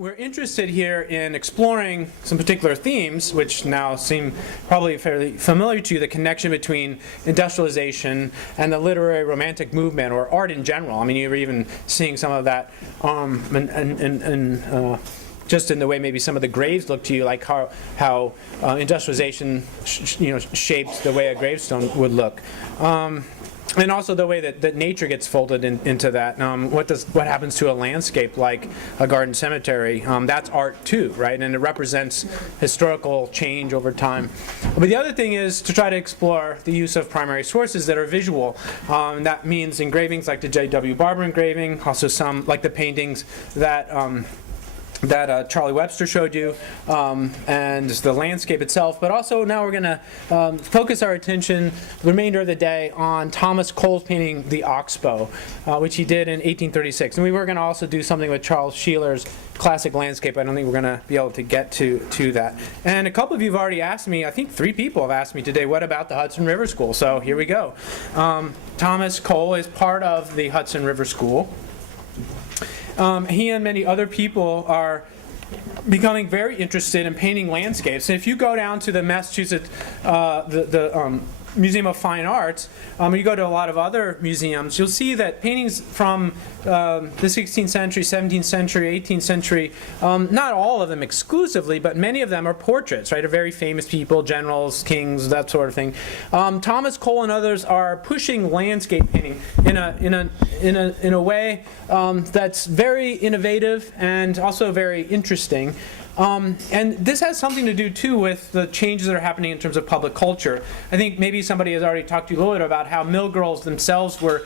we're interested here in exploring some particular themes, which now seem probably fairly familiar to you, the connection between industrialization and the literary romantic movement, or art in general. I mean, you were even seeing some of that just in the way maybe some of the graves look to you, like how industrialization shaped the way a gravestone would look. And also the way that nature gets folded into that. What happens to a landscape like a garden cemetery? That's art too, right? And it represents historical change over time. But the other thing is to try to explore the use of primary sources that are visual. That means engravings like the J.W. Barber engraving, also some like the paintings that Charlie Webster showed you, and the landscape itself. But also now we're going to focus our attention the remainder of the day on Thomas Cole's painting The Oxbow, which he did in 1836. And we were going to also do something with Charles Sheeler's classic landscape. I don't think we're going to be able to get to that. And a couple of you have already asked me, I think 3 people have asked me today, what about the Hudson River School? So here we go. Thomas Cole is part of the Hudson River School. He and many other people are becoming very interested in painting landscapes. And if you go down to the Massachusetts, Museum of Fine Arts, or you go to a lot of other museums, you'll see that paintings from the 16th century, 17th century, 18th century, not all of them exclusively, but many of them are portraits, right, of very famous people, generals, kings, that sort of thing. Thomas Cole and others are pushing landscape painting in a way that's very innovative and also very interesting. And this has something to do, too, with the changes that are happening in terms of public culture. I think maybe somebody has already talked to you a little bit about how mill girls themselves were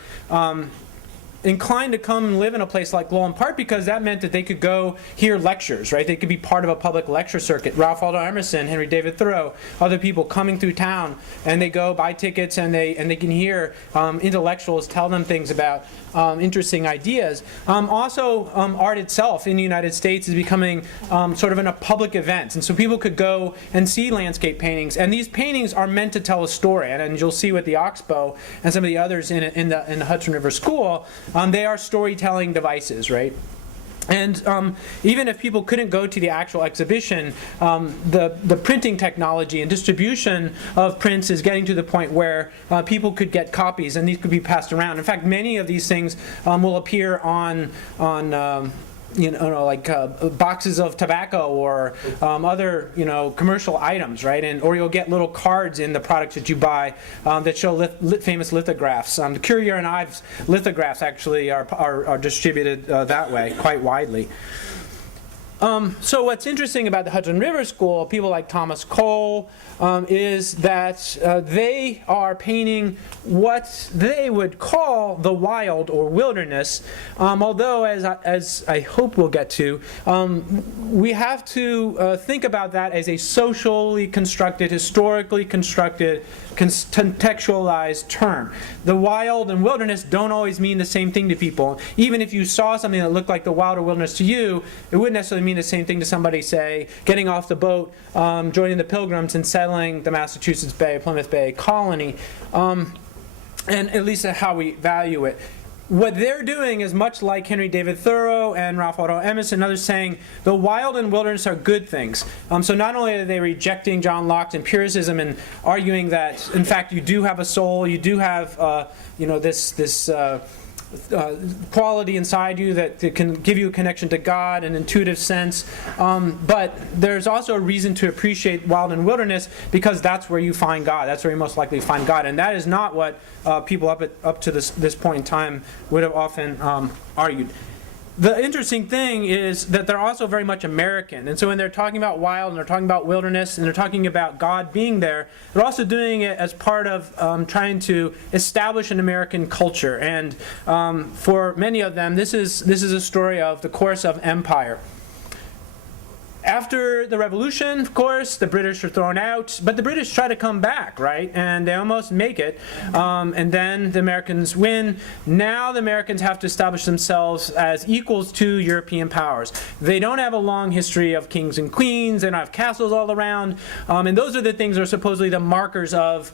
inclined to come and live in a place like Lowell, in part because that meant that they could go hear lectures, right? They could be part of a public lecture circuit. Ralph Waldo Emerson, Henry David Thoreau, other people coming through town, and they go buy tickets and they can hear intellectuals tell them things about interesting ideas. Also, art itself in the United States is becoming sort of a public event, and so people could go and see landscape paintings, and these paintings are meant to tell a story. And you'll see with the Oxbow and some of the others in the Hudson River School, they are storytelling devices, right? And even if people couldn't go to the actual exhibition, the printing technology and distribution of prints is getting to the point where people could get copies, and these could be passed around. In fact, many of these things will appear on like boxes of tobacco or other commercial items, right? Or you'll get little cards in the products that you buy that show famous lithographs. The Currier and Ives lithographs actually are distributed that way quite widely. So what's interesting about the Hudson River School, people like Thomas Cole, is that they are painting what they would call the wild or wilderness, although, as I hope we'll get to, we have to think about that as a socially constructed, historically constructed, contextualized term. The wild and wilderness don't always mean the same thing to people. Even if you saw something that looked like the wild or wilderness to you, it wouldn't necessarily mean the same thing to somebody, say, getting off the boat, joining the Pilgrims and settling the Massachusetts Bay, Plymouth Bay colony, and at least how we value it. What they're doing is much like Henry David Thoreau and Ralph Waldo Emerson and others, saying the wild and wilderness are good things. So not only are they rejecting John Locke's empiricism and arguing that, in fact, you do have a soul, you do have this quality inside you that can give you a connection to God, an intuitive sense. But there's also a reason to appreciate wild and wilderness, because that's where you find God. That's where you most likely find God. And that is not what people up to this point in time would have often argued. The interesting thing is that they're also very much American. And so when they're talking about wild and they're talking about wilderness and they're talking about God being there, they're also doing it as part of trying to establish an American culture. And for many of them, this is a story of the course of empire. After the revolution, of course, the British are thrown out, but the British try to come back, right? And they almost make it. And then the Americans win. Now the Americans have to establish themselves as equals to European powers. They don't have a long history of kings and queens. They don't have castles all around. And those are the things that are supposedly the markers of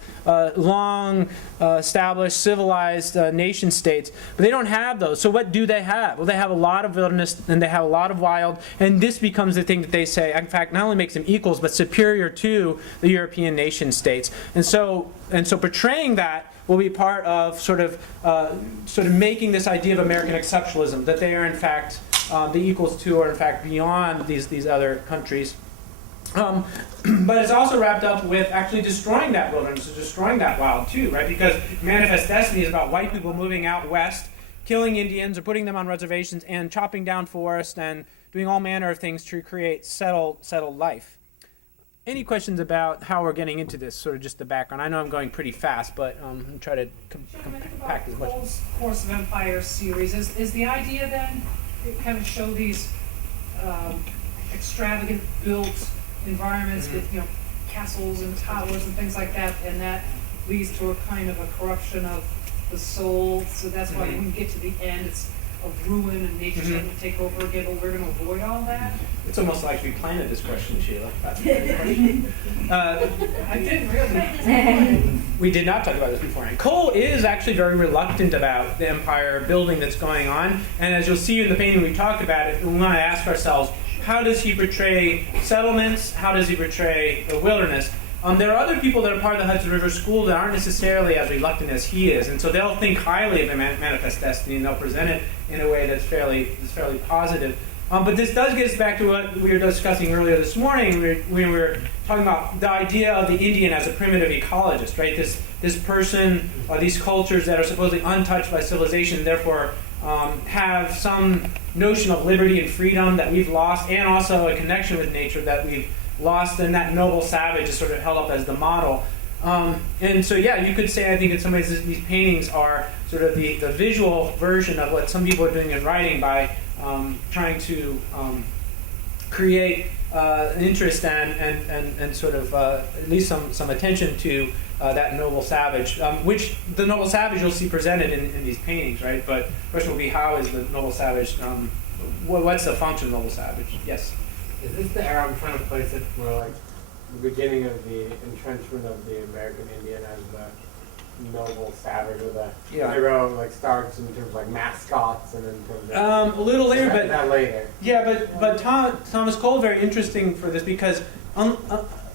long established civilized nation states. But they don't have those. So what do they have? Well, they have a lot of wilderness and they have a lot of wild. And this becomes the thing that they say, in fact, not only makes them equals, but superior to the European nation states. And so portraying that will be part of sort of making this idea of American exceptionalism, that they are in fact the equals to, or in fact beyond these other countries. But it's also wrapped up with actually destroying that wilderness, destroying that wild too, right? Because Manifest Destiny is about white people moving out west, killing Indians or putting them on reservations and chopping down forests and doing all manner of things to create settled life. Any questions about how we're getting into this, sort of just the background? I know I'm going pretty fast, but I'm trying to compact as much. Lowell's Course of Empire series, is the idea then to kind of show these extravagant built environments with castles and towers and things like that, and that leads to a kind of a corruption of the soul, so that's why when we get to the end it's of ruin and nature's going to take over again, but we're going to avoid all that? It's almost like we planted this question, Sheila. That's a great question. I didn't really. We did not talk about this beforehand. Cole is actually very reluctant about the empire building that's going on, and as you'll see in the painting we talked about it, we want to ask ourselves, how does he portray settlements? How does he portray the wilderness? There are other people that are part of the Hudson River School that aren't necessarily as reluctant as he is, and so they'll think highly of the Manifest Destiny, and they'll present it in a way that's fairly positive. But this does get us back to what we were discussing earlier this morning, when we were talking about the idea of the Indian as a primitive ecologist, right? This person, these cultures that are supposedly untouched by civilization, therefore have some notion of liberty and freedom that we've lost, and also a connection with nature that we've lost, and that noble savage is sort of held up as the model. And so, yeah, you could say, I think in some ways these paintings are sort of the visual version of what some people are doing in writing by trying to create an interest and sort of at least some attention to that noble savage, which the noble savage you'll see presented in these paintings, right? But the question will be, how is the noble savage, what's the function of the noble savage? Yes? Is this the era I'm trying to place it where, like, the beginning of the entrenchment of the American Indian as the noble savage, or the hero, like, starts in terms of, like, mascots and in terms of... a little later, but... That later. Yeah, but Thomas Cole, very interesting for this, because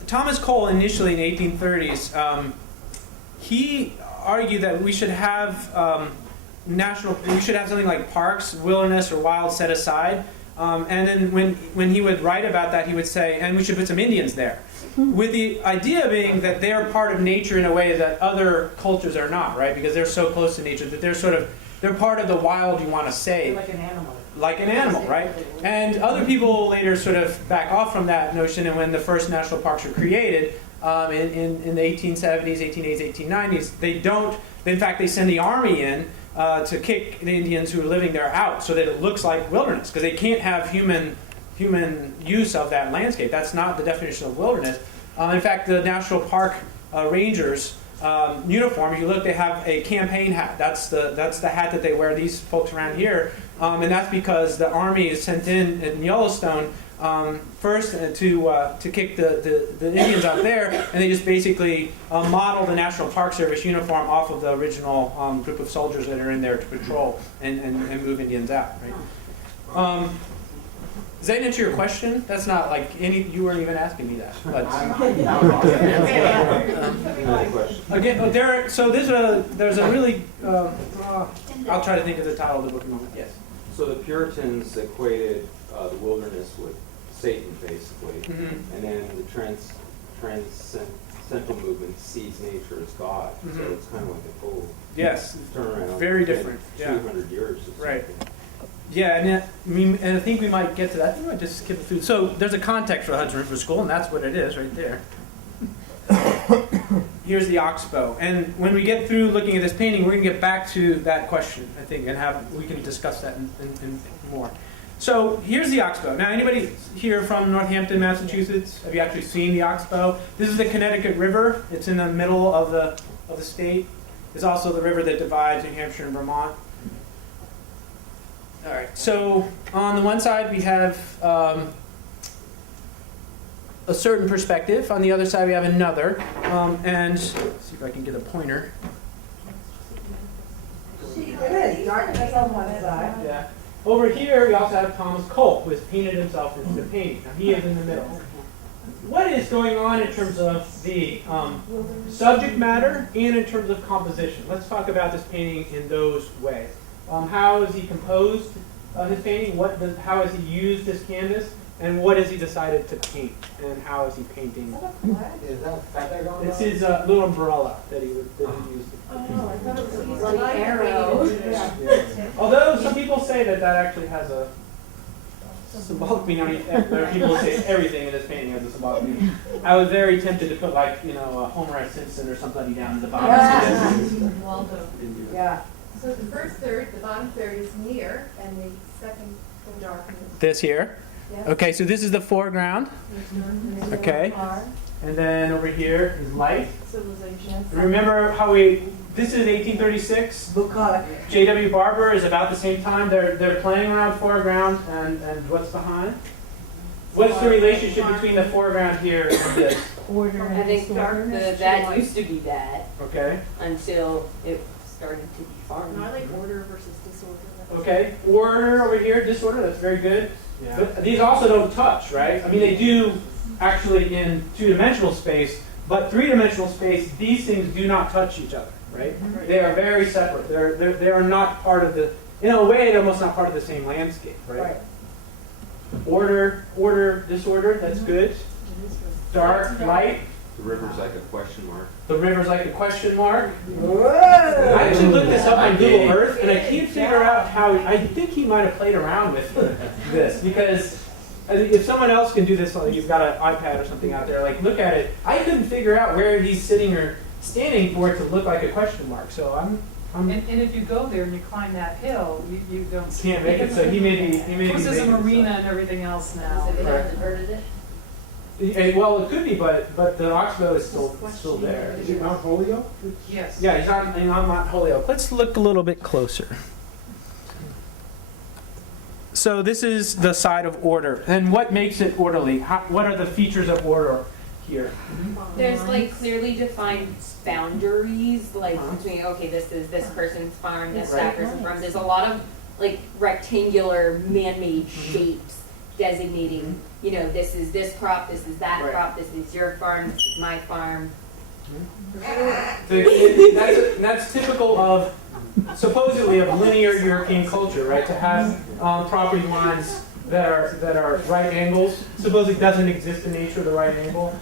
Thomas Cole, initially in the 1830s, he argued that we should have we should have something like parks, wilderness, or wild set aside. And then when he would write about that, he would say, and we should put some Indians there. With the idea being that they're part of nature in a way that other cultures are not, right? Because they're so close to nature that they're part of the wild you want to save. Like an animal. Like an animal, right? And other people later sort of back off from that notion, and when the first national parks were created in the 1870s, 1880s, 1890s, they don't, in fact, they send the army in to kick the Indians who are living there out so that it looks like wilderness, because they can't have human use of that landscape. That's not the definition of wilderness. In fact, the national park rangers uniform, if you look, they have a campaign hat. That's the hat that they wear, these folks around here, and that's because the army is sent in Yellowstone first to kick the Indians out there, and they just basically model the National Park Service uniform off of the original group of soldiers that are in there to patrol and move Indians out. Right? Does that answer your question? That's not like you weren't even asking me that. But, again, there's a really. I'll try to think of the title of the book in a moment. Yes. So the Puritans equated the wilderness with Satan, basically, and then the transcendental movement sees nature as God. So it's kind of like a full turnaround. Very different. 200 years. Right. Yeah, and I think we might get to that. We might just skip through. So there's a context for the Hudson River School, and that's what it is right there. Here's the oxbow. And when we get through looking at this painting, we're going to get back to that question, I think, and we can discuss that in more. So here's the oxbow. Now, anybody here from Northampton, Massachusetts? Have you actually seen the oxbow? This is the Connecticut River. It's in the middle of the state. It's also the river that divides New Hampshire and Vermont. All right. So on the one side, we have a certain perspective. On the other side, we have another. And let's see if I can get a pointer. Yeah. Over here, we also have Thomas Cole, who has painted himself into the painting. Now, he is in the middle. What is going on in terms of the subject matter and in terms of composition? Let's talk about this painting in those ways. How has he composed his painting? How has he used his canvas? And what has he decided to paint? And how is he painting? Is that a feather going It's on? his little umbrella that he used. Oh, I thought it was a bloody arrow. Yeah. Although some people say that actually has a symbolic meaning. There are people who say everything in this painting has a symbolic meaning. I was very tempted to put Homer S. Simpson or somebody down at the bottom. Waldo. Yeah. So the first third, the bottom third is near, and the second, the darkness. This here. Yes. Okay, so this is the foreground. Okay. And then over here is light. Civilization. And remember how this is 1836. Bucolic. J.W. Barber is about the same time. They're playing around foreground, and what's behind? What's the relationship between the foreground here and this? Order. I think that used to be that Okay. until it started to be farmed. I like order versus disorder. Okay. Order over here, disorder. That's very good. Yeah. But these also don't touch, right? I mean, they do actually in two-dimensional space, but three-dimensional space, these things do not touch each other, right? They are very separate. They are not part of the, in a way, they're almost not part of the same landscape, right? Order, disorder, that's good. Dark, light. The river's like a question mark. The river's like a question mark. Whoa! I actually looked this up on Google Earth, and I can't figure out how, I think he might have played around with this, because if someone else can do this, like you've got an iPad or something out there, like look at it, I couldn't figure out where he's sitting or standing for it to look like a question mark, so I'm And if you go there and you climb that hill, you don't see can't make it, so he may be This is a making it, marina and everything else now. So they Right. haven't diverted it? Well, it could be, but the oxbow is still there. Is it Mount Holyoke? Yes. Yeah, he's on Mount Holyoke. Let's look a little bit closer. So this is the side of order. And what makes it orderly? What are the features of order here? There's like clearly defined boundaries, like between, okay, this is this person's farm, this Right. that person's farm. There's a lot of like rectangular man-made shapes designating, this is this crop, this is that Right. crop, this is your farm, this is my farm. That's typical of, supposedly, of linear European culture, right? To have property lines that are right angles. Supposedly doesn't exist in nature, the right angle.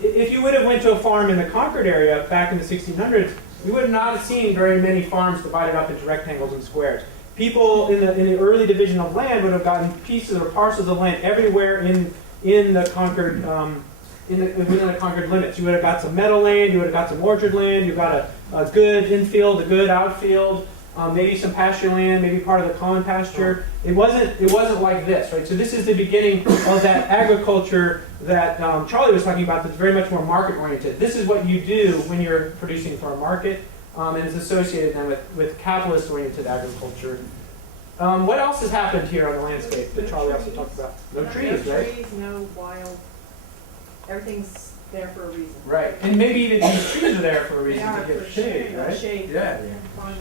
If you would have went to a farm in the Concord area back in the 1600s, you would not have seen very many farms divided up into rectangles and squares. People in the early division of land would have gotten pieces or parcels of land everywhere in the Concord within the Concord limits. You would have got some meadowland, you would have got some orchard land, you got a good infield, a good outfield, maybe some pasture land, maybe part of the common pasture. It wasn't like this, right? So this is the beginning of that agriculture that Charlie was talking about. That's very much more market oriented. This is what you do when you're producing for a market. And it's associated then with capitalist-oriented agriculture. What else has happened here on the landscape that Charlie also talked about? No trees, No right? trees, no wild, everything's there for a reason. Right, and maybe even these trees are there for a reason, They are to get for shade, shade, right? shade. Yeah. Farm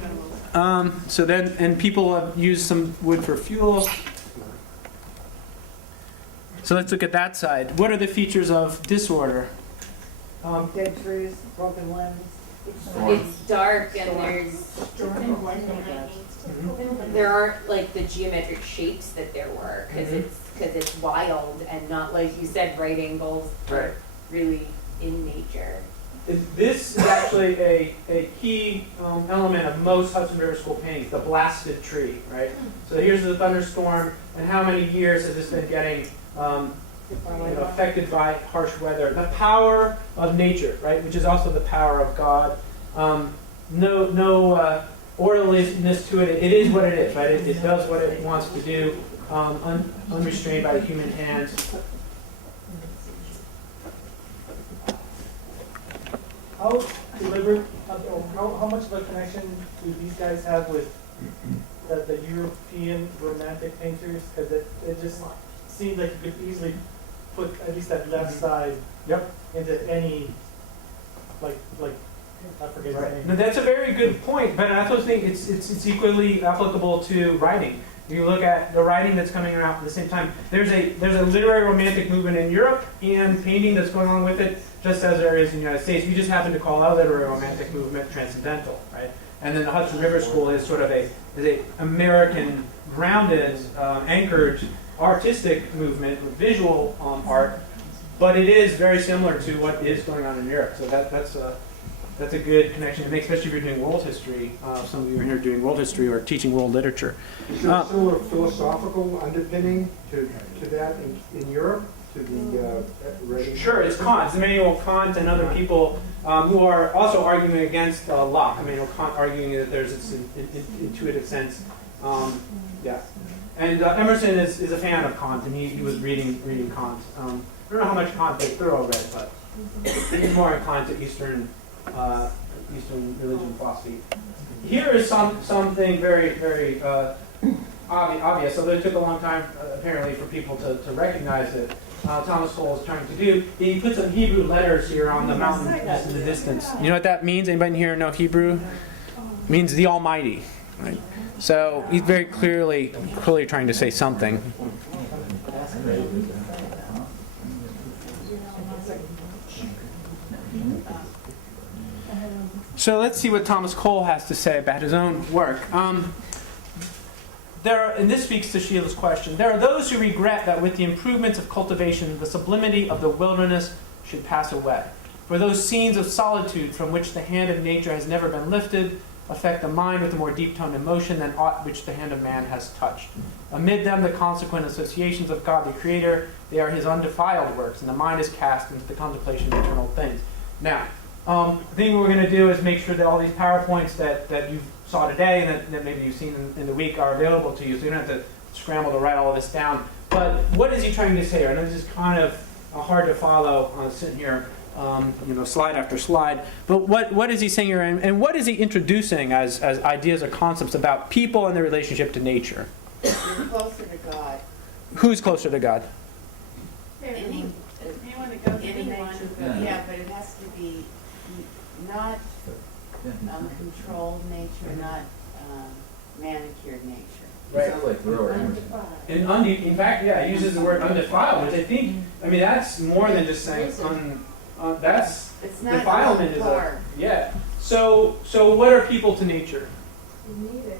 animals. So then, and people have used some wood for fuel. So let's look at that side. What are the features of disorder? Dead trees, broken limbs. It's dark and there aren't like the geometric shapes that there were because it's wild and not, like you said, right angles are really in nature. This is actually a key element of most Hudson River School paintings, the blasted tree, right? So here's the thunderstorm, and how many years has this been getting affected by harsh weather? The power of nature, right, which is also the power of God. No orderliness to it. It is what it is, right? It does what it wants to do. unrestrained by the human hand. How deliberate, how much of a connection do these guys have with the European romantic painters? Because it just seems like you could easily put at least that left side into any, like I forget his name. No, that's a very good point, but I also think it's equally applicable to writing. You look at the writing that's coming out at the same time. There's a literary romantic movement in Europe and painting that's going on with it, just as there is in the United States. We just happen to call our literary romantic movement transcendental, right? And then the Hudson River School is sort of a American grounded, anchored artistic movement with visual art, but it is very similar to what is going on in Europe. So that's a good connection to make, especially if you're doing world history. Some of you are here doing world history or teaching world literature. Is there still a philosophical underpinning to that in Europe? To the writing? Sure, it's Kant. It's Immanuel Kant and other people who are also arguing against Locke. Immanuel Kant arguing that there's this intuitive sense. And Emerson is a fan of Kant, and he was reading Kant. I don't know how much Kant Thoreau read, but he's more inclined to Eastern religion philosophy. Here is something very, very obvious, although it took a long time, apparently, for people to recognize it. Thomas Cole is trying to do. He put some Hebrew letters here on the mountain in the distance. You know what that means? Anybody here know Hebrew? It means the Almighty. Right? So he's very clearly trying to say something. So let's see what Thomas Cole has to say about his own work. And this speaks to Sheila's question. There are those who regret that with the improvements of cultivation, the sublimity of the wilderness should pass away. For those scenes of solitude from which the hand of nature has never been lifted affect the mind with a more deep-toned emotion than aught which the hand of man has touched. Amid them, the consequent associations of God the Creator, they are his undefiled works, and the mind is cast into the contemplation of eternal things. Now, the thing we're going to do is make sure that all these PowerPoints that you saw today and that maybe you've seen in the week are available to you, so you don't have to scramble to write all of this down. But what is he trying to say? I know this is kind of hard to follow sitting here, slide after slide. But what is he saying here, and what is he introducing as ideas or concepts about people and their relationship to nature? You're closer to God. Who's closer to God? Anyone. Yeah, but it has to be not controlled nature, not manicured nature. Right. Sounds like Thoreau. In fact, he uses the word undefiled, which that's more than just saying that's it's not defilement is So what are people to nature?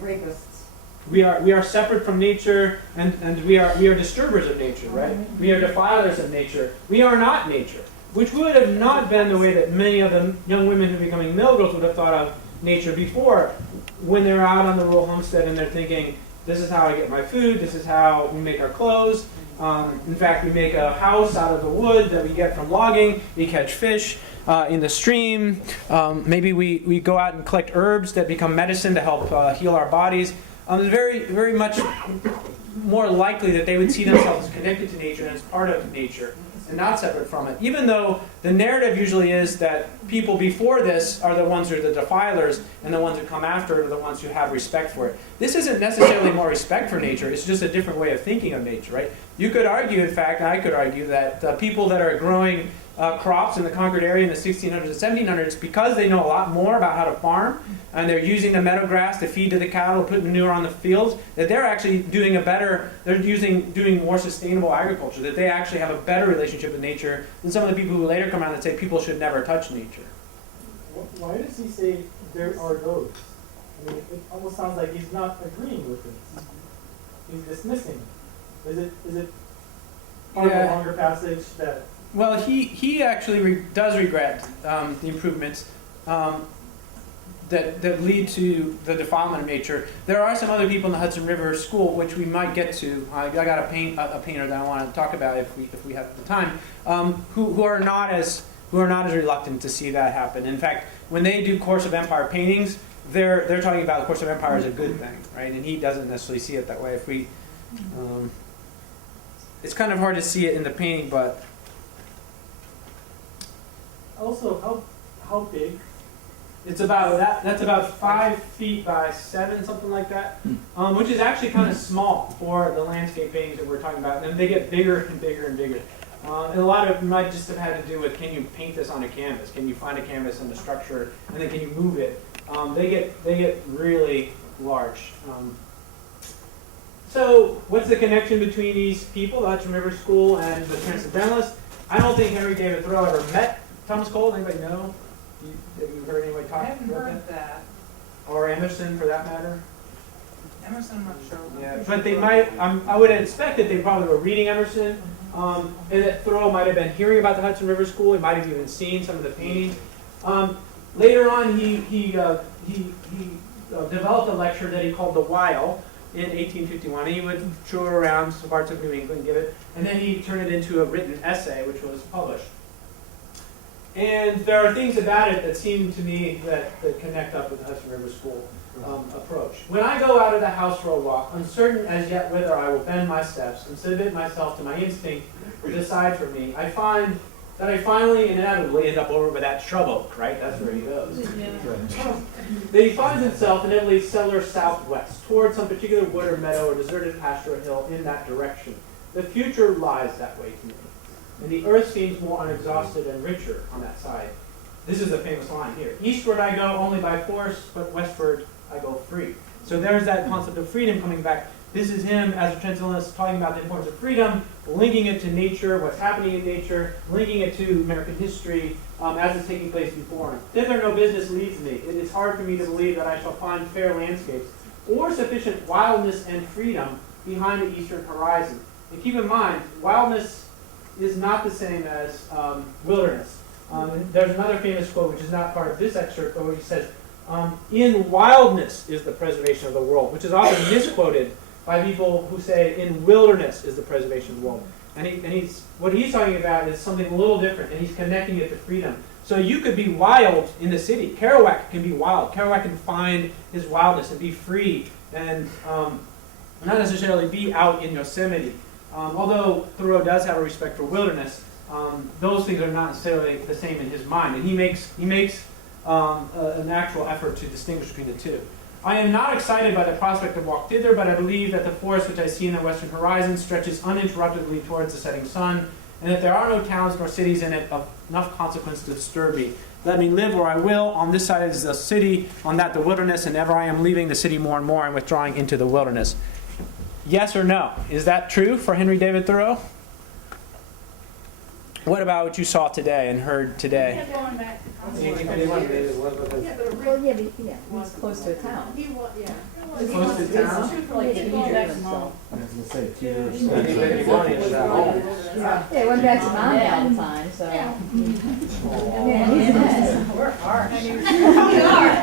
Rapists. We are separate from nature, and we are disturbers of nature, right? We are defilers of nature. We are not nature, which would have not been the way that many of the young women who are becoming mill girls would have thought of nature before, when they're out on the rural homestead and they're thinking, this is how I get my food, this is how we make our clothes. In fact, we make a house out of the wood that we get from logging. We catch fish in the stream. Maybe we go out and collect herbs that become medicine to help heal our bodies. It's very, very much more likely that they would see themselves as connected to nature and as part of nature and not separate from it. Even though the narrative usually is that people before this are the ones who are the defilers and the ones who come after are the ones who have respect for it. This isn't necessarily more respect for nature. It's just a different way of thinking of nature, right? You could argue, in fact, and I could argue that people that are growing crops in the Concord area in the 1600s and 1700s, because they know a lot more about how to farm, and they're using the meadow grass to feed to the cattle, put manure on the fields, that they're actually doing doing more sustainable agriculture, that they actually have a better relationship with nature than some of the people who later come out and say people should never touch nature. Why does he say there are those? I mean, it almost sounds like he's not agreeing with it. He's dismissing it. Is it part of a longer passage that... Well, he actually does regret the improvements that lead to the defilement of nature. There are some other people in the Hudson River School, which we might get to. I got a painter that I want to talk about if we have the time, who are not as reluctant to see that happen. In fact, when they do Course of Empire paintings, they're talking about the Course of Empire as a good thing, right? And he doesn't necessarily see it that way. If we it's kind of hard to see it in the painting, but Also, how big? it's about that's about 5 feet by 7, something like that, which is actually kind of small for the landscape paintings that we're talking about. And then they get bigger and bigger and bigger. And a lot of it might just have had to do with, can you paint this on a canvas? Can you find a canvas and a structure, and then can you move it? They get really large. So what's the connection between these people, the Hudson River School and the Transcendentalists? I don't think Henry David Thoreau ever met Thomas Cole. Anybody know? Have you heard anybody I talk haven't about heard that. Or Emerson, for that matter? Emerson, I'm not sure. Yeah, but they might, I would expect that they probably were reading Emerson, and that Thoreau might have been hearing about the Hudson River School. He might have even seen some of the paintings. Later on, he developed a lecture that he called The While in 1851. He would tour around some parts of New England, give it, and then he turned it into a written essay, which was published. And there are things about it that seem to me that connect up with the Hudson River School approach. When I go out of the house for a walk, uncertain as yet whether I will bend my steps and submit myself to my instinct to decide for me, I find that I finally and inevitably end up over by that shrub oak, right? That's where he goes. That he finds himself inevitably cellar southwest, toward some particular wood or meadow or deserted pasture or hill in that direction. The future lies that way to me, and the earth seems more unexhausted and richer on that side. This is a famous line here. Eastward I go only by force, but westward I go free. So there's that concept of freedom coming back. This is him, as a transcendentalist, talking about the importance of freedom, linking it to nature, what's happening in nature, linking it to American history as it's taking place before him. Thither no business leads me. It is hard for me to believe that I shall find fair landscapes or sufficient wildness and freedom behind the eastern horizon. And keep in mind, wildness is not the same as wilderness. There's another famous quote, which is not part of this excerpt, but where he says, in wildness is the preservation of the world, which is often misquoted by people who say in wilderness is the preservation of the world. And what he's talking about is something a little different, and he's connecting it to freedom. So you could be wild in the city. Kerouac can be wild. Kerouac can find his wildness and be free and not necessarily be out in Yosemite. Although Thoreau does have a respect for wilderness, those things are not necessarily the same in his mind, and he makes an actual effort to distinguish between the two. I am not excited by the prospect of walk thither, but I believe that the forest which I see in the western horizon stretches uninterruptedly towards the setting sun, and that there are no towns nor cities in it of enough consequence to disturb me. Let me live where I will. On this side is the city, on that the wilderness, and ever I am leaving the city more and more and withdrawing into the wilderness. Yes or no? Is that true for Henry David Thoreau? What about what you saw today and heard today? Going back to He's close to a town. Close to town? Yeah, went back to Montrie all the time, so. Yeah, he's nice. We're harsh.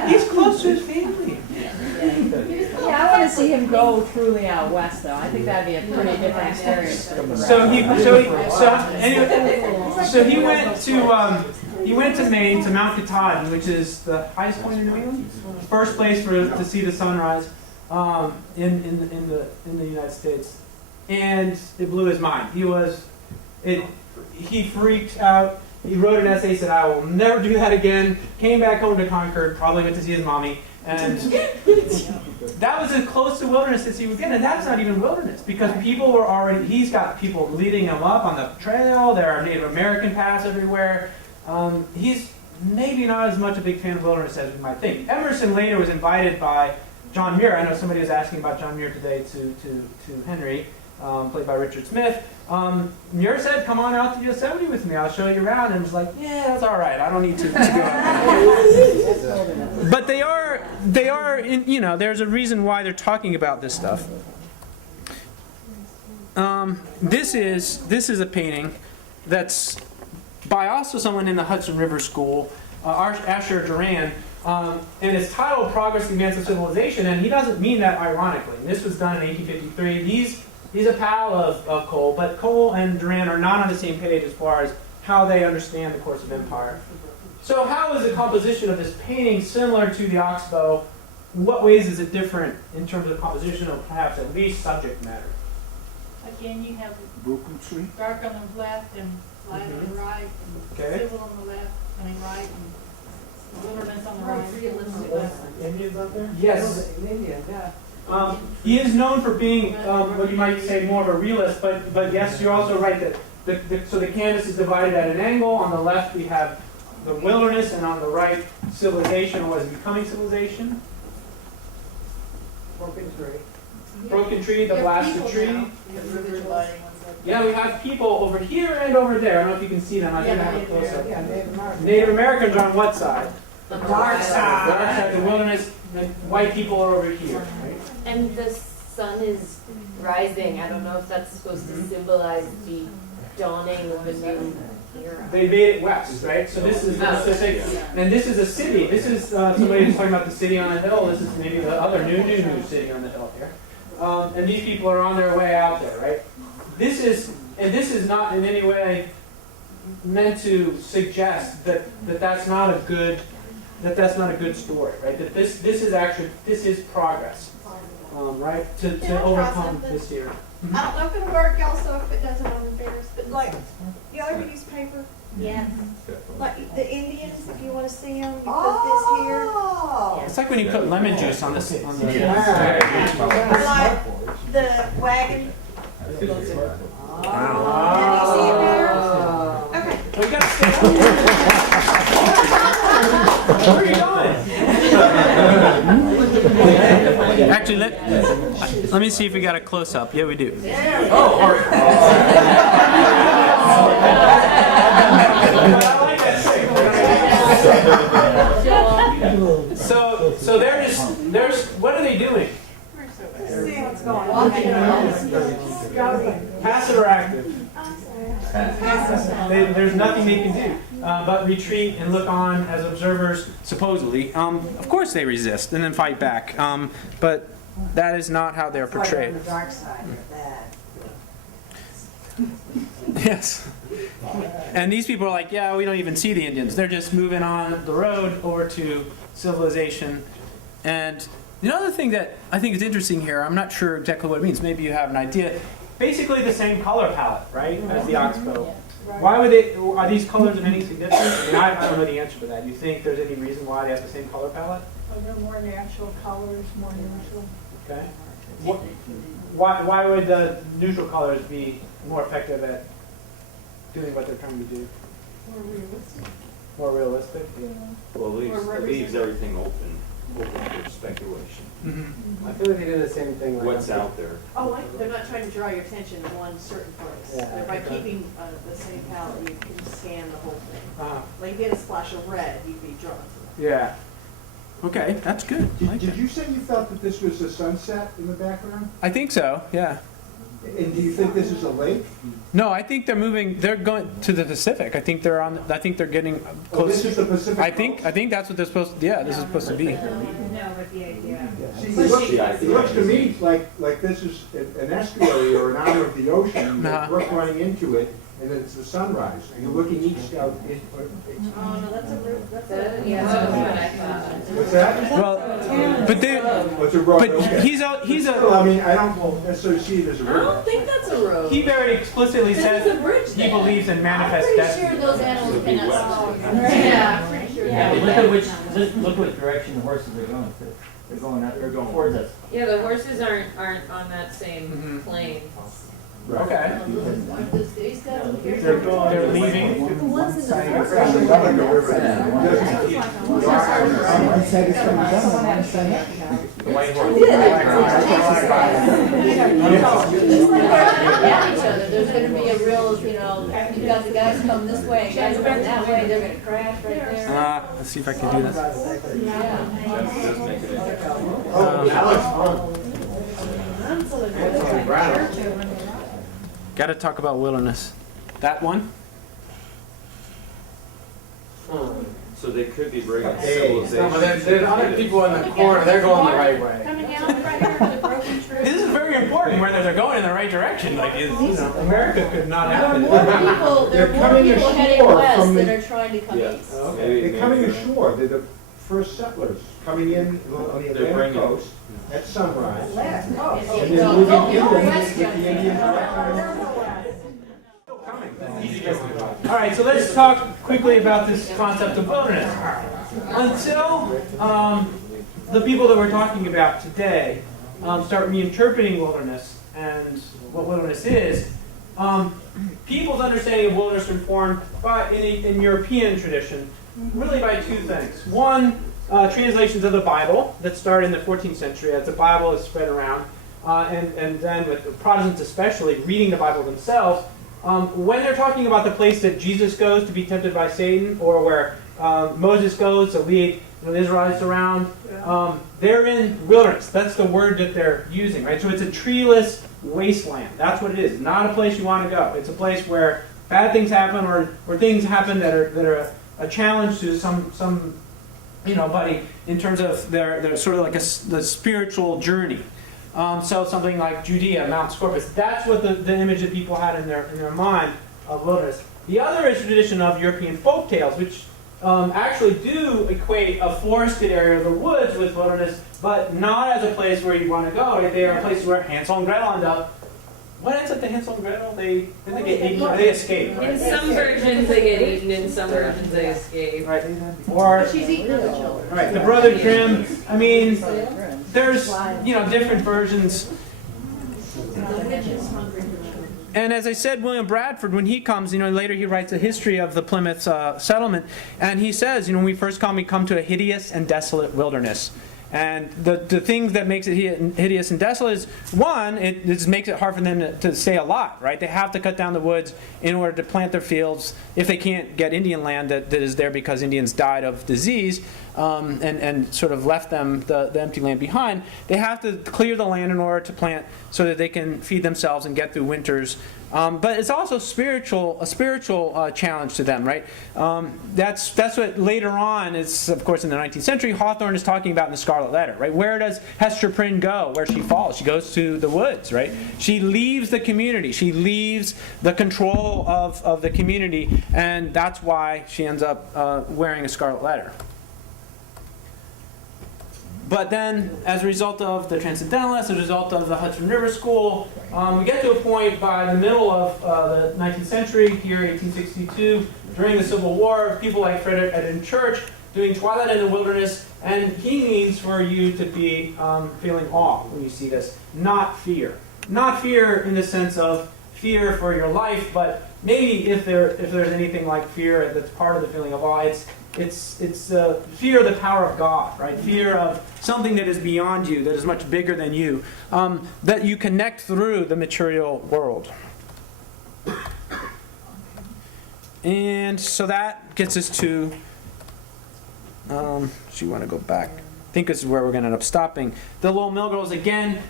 He's close to his family. Yeah, I want to see him go truly out west, though. I think that'd be a pretty different experience. So he went to Maine, to Mount Katahdin, which is the highest point in New England, first place to see the sunrise in the United States, and it blew his mind. He freaked out. He wrote an essay, said, "I will never do that again." Came back home to Concord, probably went to see his mommy, and that was as close to wilderness as he would get, and that's not even wilderness, because people were already, he's got people leading him up on the trail, there are Native American paths everywhere. He's maybe not as much a big fan of wilderness as we might think. Emerson later was invited by John Muir. I know somebody was asking about John Muir today to Henry, played by Richard Smith. Muir said, "Come on out to Yosemite with me, I'll show you around," and was like, "Yeah, that's all right, I don't need to go." But they are, there's a reason why they're talking about this stuff. This is a painting that's by also someone in the Hudson River School, Asher Duran, and it's titled "Progress, the Advance of Civilization," and he doesn't mean that ironically. This was done in 1853. He's a pal of Cole, but Cole and Duran are not on the same page as far as how they understand the course of empire. So how is the composition of this painting similar to the oxbow? In what ways is it different in terms of composition or perhaps at least subject matter? Again, you have Broken tree? dark on the left and light on the right, and Okay. civil on the left, I mean right, and wilderness on the right. Indians out there? Yes. He is known for being what you might say more of a realist, but yes, you're also right that so the canvas is divided at an angle. On the left we have the wilderness, and on the right civilization, or what is becoming civilization. Broken tree. Broken tree, the They're blasted people tree. now. Individuals. Yeah, we have people over here and over there. I don't know if you can see them. I should have a close up. Native American. Native Americans are on what side? The Dark side. The wilderness. The white people are over here. Right? And the sun is rising. I don't know if that's supposed to symbolize the dawning of a new era. They made it west, right? So this is the Pacific, and this is a city. This is somebody who's talking about the city on the hill. This is maybe the other new city on the hill here. And these people are on their way out there, right? This is not in any way meant to suggest that that's not a good story, right? That this is progress, right? To Can I try overcome something? this here. I don't know if it'll work, y'all, so if it doesn't, I'm embarrassed, but like, y'all ever use paper? Yes. Like the Indians, if you wanna see them, you put this here. It's like when you put lemon juice on the. Or like the wagon. Can you see it there? Okay. We gotta stay. Where are you going? Actually, let me see if we got a close up. Yeah, we do. So there's what are they doing? See what's going on. Passive or active? There's nothing they can do but retreat and look on as observers, supposedly. Of course they resist and then fight back, but that is not how they're portrayed. The dark side of that. Yes. And these people are like, yeah, we don't even see the Indians. They're just moving on the road over to civilization. And the other thing that I think is interesting here, I'm not sure exactly what it means. Maybe you have an idea. Basically the same color palette, right, as the oxbow. Why would they? Are these colors of any significance? I mean, I don't know the answer to that. Do you think there's any reason why they have the same color palette? Are there more natural colors, more natural? Okay. Why would the neutral colors be more effective at doing what they're trying to do? More realistic. More realistic? Well, it leaves everything open for speculation. I feel like they do the same thing. Like What's out there? Oh, they're not trying to draw your attention to one certain place. Yeah, By okay. keeping the same palette, you can scan the whole thing. Uh, Like you get a splash of red, you'd be drawn to it. yeah. Okay, that's good. I like Did that. you say you felt that this was a sunset in the background? I think so, yeah. And do you think this is a lake? No, I think they're moving, they're going to the Pacific. I think they're getting Oh, this close. is the Pacific I think that's what they're supposed to, yeah, this is supposed to be. No, but the idea. See, it looks to me like this is an estuary or an arm of the ocean, with a brook running into it, and it's the sunrise. And you're looking east out. Oh, no, that's a roof, that's a. Yeah, that's what I thought. What's that? Well, but they, What's a road? but Okay. he's Well, a, I mean, I don't necessarily see it as a I road. don't think that's a road. he very explicitly This says is a bridge he there. believes in manifest I'm pretty destiny. sure those animals It'll be cannot west. swallow. Yeah. I'm pretty sure. Yeah. Look what direction the horses are going to. They're going towards us. Yeah, the horses aren't on that same Mhm. plane. Okay. These guys over here. They're leaving. The ones in the front. The white horse. Yeah, each other. There's gonna be a real, you got the guys come this way, guys come that way, they're gonna crash right there. Let's see if I can do this. That does make it interesting. Got to talk about wilderness. That one? So they could be bringing Hey, civilization. but there's other people in the corner. They're going the right way. Coming down right here to the broken tree. This is very important whether they're going in the right direction. Like, America could not There are happen. more people, there They're are more coming people heading ashore west from that the- are trying to come Yeah. east. Maybe- They're coming ashore. They're first settlers coming in on the They're Atlantic bringing- coast at sunrise. Left, oh. And then moving into with the Indians. All right, so let's talk quickly about this concept of wilderness. Until the people that we're talking about today start reinterpreting wilderness and what wilderness is, people's understanding of wilderness was formed in European tradition, really by two things. One, translations of the Bible that started in the 14th century as the Bible is spread around, and then with the Protestants especially, reading the Bible themselves. When they're talking about the place that Jesus goes to be tempted by Satan, or where Moses goes to lead the Israelites around, they're in wilderness. That's the word that they're using, right? So it's a treeless wasteland. That's what it is. Not a place you want to go. It's a place where bad things happen, or things happen that are a challenge to some buddy in terms of their sort of like the spiritual journey. So something like Judea, Mount Scorpus. That's what the image that people had in their mind of wilderness. The other is tradition of European folk tales, which actually do equate a forested area of the woods with wilderness, but not as a place where you want to go. They are places where Hansel and Gretel end up. What ends up to Hansel and Gretel? They get eaten, or they escape, right? In some versions they get eaten, in some versions they escape. Right. Or She's eating other children. right, the brother Grimm. I mean, there's different versions. And as I said, William Bradford, when he comes, later he writes a history of the Plymouth settlement, and he says, when we first come, we come to a hideous and desolate wilderness. And the thing that makes it hideous and desolate is, one, it just makes it hard for them to stay alive, right? They have to cut down the woods in order to plant their fields if they can't get Indian land that is there because Indians died of disease and sort of left them the empty land behind. They have to clear the land in order to plant so that they can feed themselves and get through winters. But it's also a spiritual challenge to them, right? That's what later on is, of course, in the 19th century, Hawthorne is talking about in the Scarlet Letter, right? Where does Hester Prynne go? Where she falls? She goes to the woods, right? She leaves the community. She leaves the control of the community, and that's why she ends up wearing a Scarlet Letter. But then, as a result of the Transcendentalists, as a result of the Hudson River School, we get to a point by the middle of the 19th century, here 1862, during the Civil War, people like Frederick Edmund Church doing Twilight in the Wilderness, and he means for you to be feeling awe when you see this, not fear. Not fear in the sense of fear for your life, but maybe if there's anything like fear that's part of the feeling of awe, it's fear of the power of God, right? Fear of something that is beyond you, that is much bigger than you, that you connect through the material world. And so that gets us to, do you want to go back? I think this is where we're going to end up stopping. The Lowell Mill Girls, again,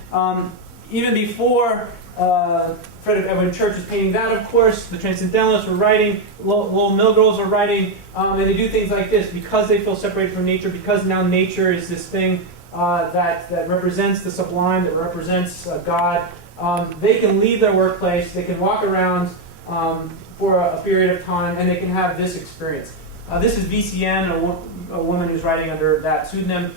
even before Frederick Edwin Church was painting that, of course, the Transcendentalists were writing, Lowell Mill Girls were writing, and they do things like this because they feel separated from nature, because now nature is this thing that represents the sublime, that represents God. They can leave their workplace, they can walk around for a period of time, and they can have this experience. This is VCN, a woman who's writing under that pseudonym,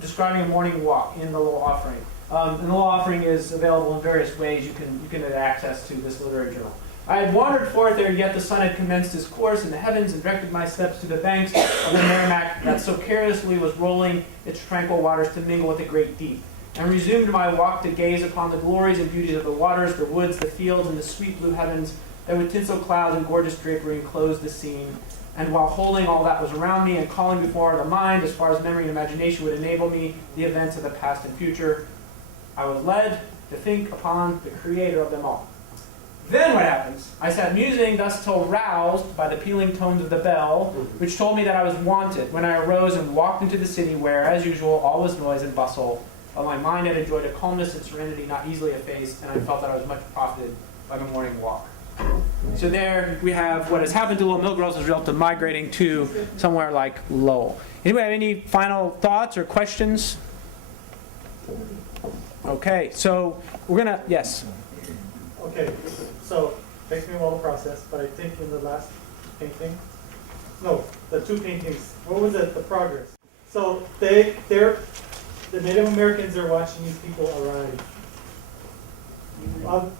describing a morning walk in the Lowell Offering. And the Lowell Offering is available in various ways. You can have access to this literary journal. I had wandered forth there, yet the sun had commenced his course in the heavens and directed my steps to the banks of the Merrimack that so carelessly was rolling its tranquil waters to mingle with the great deep, and resumed my walk to gaze upon the glories and beauties of the waters, the woods, the fields, and the sweet blue heavens that with tinsel clouds and gorgeous drapery enclosed the scene. And while holding all that was around me and calling before the mind, as far as memory and imagination would enable me, the events of the past and future, I was led to think upon the Creator of them all. Then what happens? I sat musing thus till roused by the pealing tones of the bell, which told me that I was wanted, when I arose and walked into the city where, as usual, all was noise and bustle, but my mind had enjoyed a calmness and serenity not easily effaced, and I felt that I was much profited by the morning walk. So there we have what has happened to Lowell Mill Girls as a result of migrating to somewhere like Lowell. Anybody have any final thoughts or questions? Okay, so we're going to, yes. Okay, so it takes me a while to process, but I think in the last painting, no, the two paintings, what was it, the progress? So the Native Americans are watching these people arrive.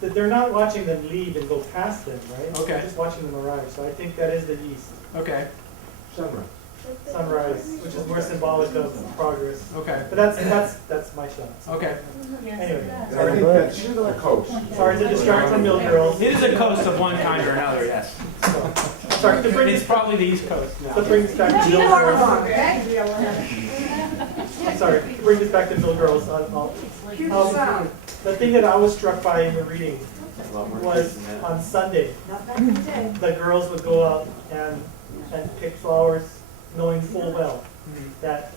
They're not watching them leave and go past them, right? Okay. They're just watching them arrive. So I think that is the east. Okay. Sunrise. Sunrise, which is more symbolic of progress. Okay. But that's my shots. Okay. Anyway, And I think that's the coast. sorry to distract from Mill Girls. It is a coast of one kind or another, yes. Sorry to bring It's this probably the East Coast to now. bring this back to Mill Girls. I'm sorry, to bring this back to Mill Girls. The thing that I was struck by in the reading was on Sunday, the girls would go out and pick flowers, knowing full well that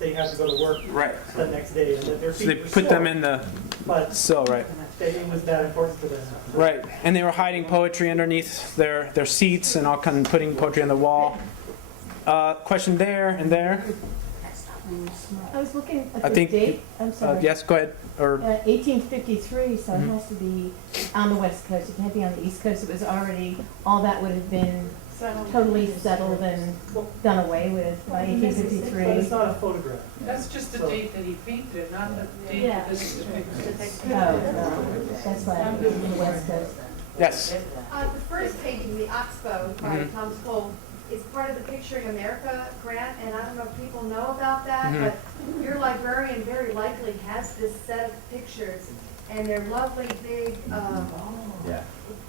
they had to go to work Right. the next day, and that their So they feet were put them sore, in the but sill, right? it was that important to them. Right. And they were hiding poetry underneath their seats and all kind of putting poetry on the wall. Question there and there. I was looking I at the think- date, I'm sorry. Yes, go ahead. Or 1853, so it has to be on the west coast, it can't be on the east coast, it was already, all that would have been totally settled and done away with by But it's 1853. not a photograph. That's just the So- date that he painted it, not the date Yeah. that this is depicted. Oh, no, that's why I'm on the west coast. yes. The first painting, the Oxbow by Thomas Cole, is part of the Picturing America grant, and I don't know if people know about that, but your librarian very likely has this set of pictures, and they're lovely big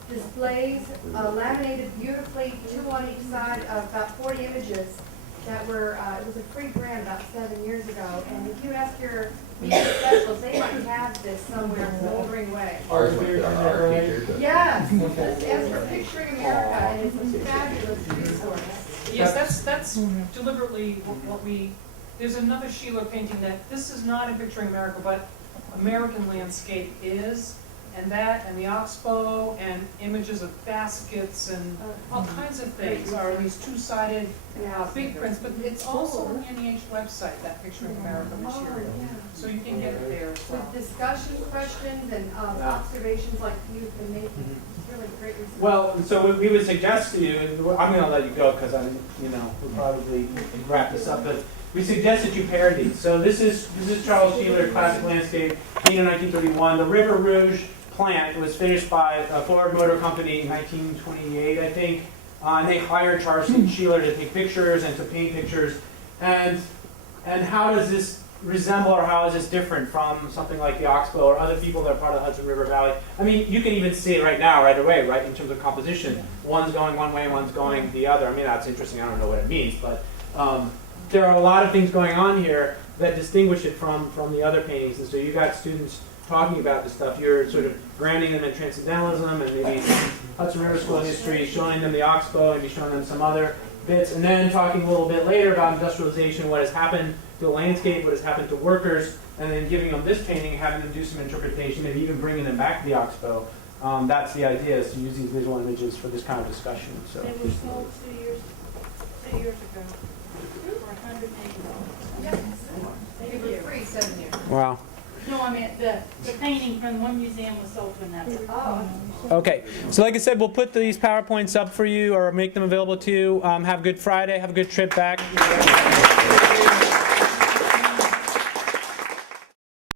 displays, laminated beautifully, 2 on each side, about 40 images that were, it was a free grant about 7 years ago, and if you ask your media specialists, they might have this somewhere smoldering away. Ours went to our art teacher. Yes, let's ask for Picturing America, and it's a fabulous resource. Yes, that's deliberately what we, there's another Sheeler painting that, this is not in Picturing America, but American landscape is, and that, and the Oxbow, and images of baskets, and all kinds of things are these two-sided big prints, but it's also on the NEH website, that Picturing America material, so you can get it there as well. With discussion questions and observations like you've been making, it's really great resource. Well, so what we would suggest to you, I'm going to let you go because we'll probably wrap this up, but we suggest that you pair these. So this is Charles Sheeler, classic landscape, painted in 1931. The River Rouge plant was finished by Ford Motor Company in 1928, I think. And they hired Charles Sheeler to take pictures and to paint pictures. And how does this resemble, or how is this different from something like the Oxbow or other people that are part of the Hudson River Valley? I mean, you can even see it right now, right away, right, in terms of composition. One's going one way, one's going the other. I mean, that's interesting. I don't know what it means, but there are a lot of things going on here that distinguish it from the other paintings. And so you got students talking about this stuff. You're sort of grounding them in transcendentalism and maybe Hudson River School history, showing them the Oxbow, maybe showing them some other bits, and then talking a little bit later about industrialization, what has happened to the landscape, what has happened to workers, and then giving them this painting, having them do some interpretation, and even bringing them back to the Oxbow. That's the idea, is to use these visual images for this kind of discussion. So. They were sold 2 years ago, for $180. Yes. They were free 7 years. Wow. No, I meant the painting from one museum was sold to another. Oh. Okay, so like I said, we'll put these PowerPoints up for you or make them available to you. Have a good Friday. Have a good trip back.